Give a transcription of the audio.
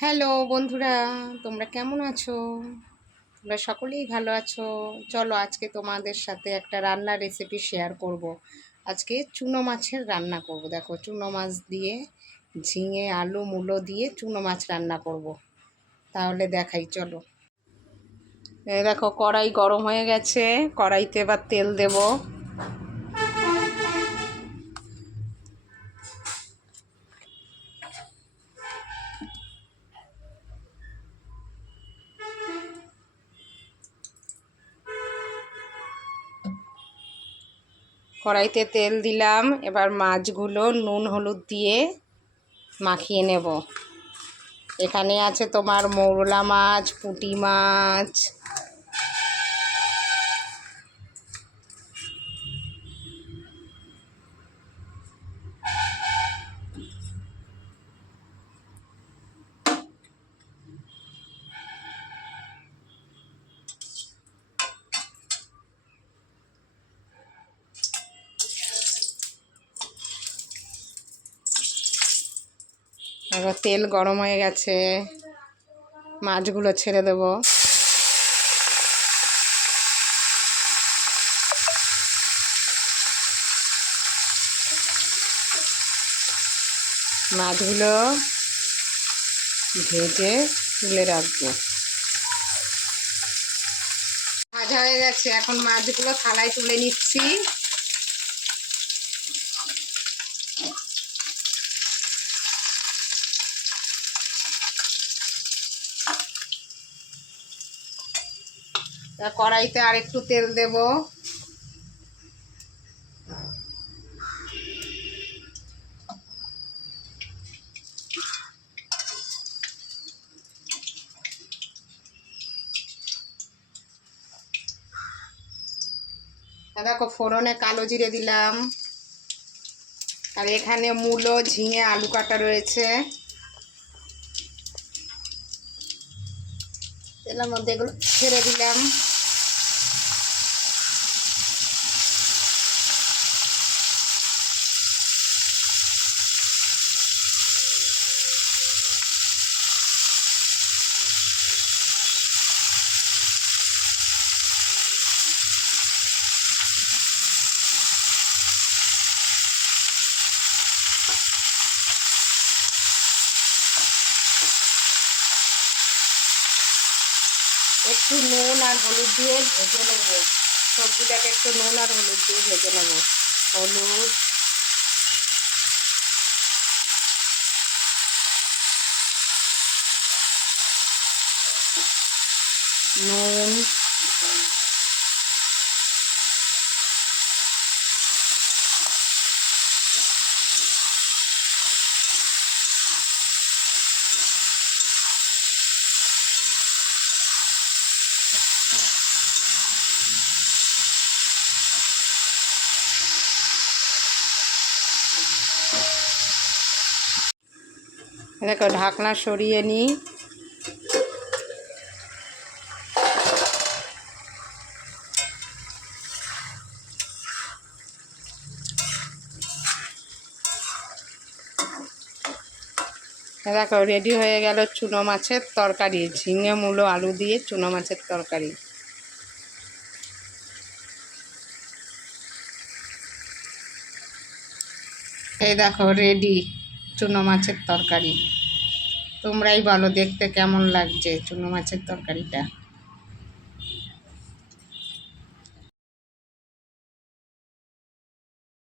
Hello বন্ধুরা, তোমরা কেমন আছো? তোমরা সকলেই ভালো আছো? চলো আজকে তোমাদের সাথে একটা রান্নার রেসিপি শেয়ার করব। আজকে চুনো মাছের রান্না করব। দেখো, চুনো মাছ দিয়ে ঝিঙে, আলু, মূলো দিয়ে চুনো মাছ রান্না করব। তাহলে দেখাই, চলো। দেখো, কড়াই গরম হয়ে গেছে। কড়াইতে এবার তেল দেবো। কড়াইতে তেল দিলাম। এবার মাছগুলো নুন হলুদ দিয়ে মাখিয়ে নেব। এখানে আছে তোমার মৌরলা মাছ, পুঁটি মাছ এবার তেল গরম হয়ে গেছে। মাছগুলো ছেড়ে দেব। মাছগুলো ভেজে তুলে রাখব। ভাজা হয়ে গেছে। এখন মাছগুলো থালায় তুলে নিচ্ছি। কড়াইতে আর একটু তেল দেব। দেখো ফোড়নে কালো জিরে দিলাম। আর এখানে মূলো, ঝিঙে, আলু কাটা রয়েছে। তেলের মধ্যে এগুলো ছেড়ে দিলাম। একটু নুন আর হলুদ দিয়ে ভেজে নেব। সবজিটাকে একটু নুন আর হলুদ দিয়ে ভেজে নেব। হলুদ। নুন। দেখো, ঢাকনা সরিয়ে নিই। দেখো রেডি হয়ে গেল চুনো মাছের তরকারি। ঝিঙে, মূলো, আলু দিয়ে চুনো মাছের তরকারি। এই দেখো রেডি চুনো মাছের তরকারি। তোমরাই বলো দেখতে কেমন লাগছে চুনো মাছের তরকারিটা।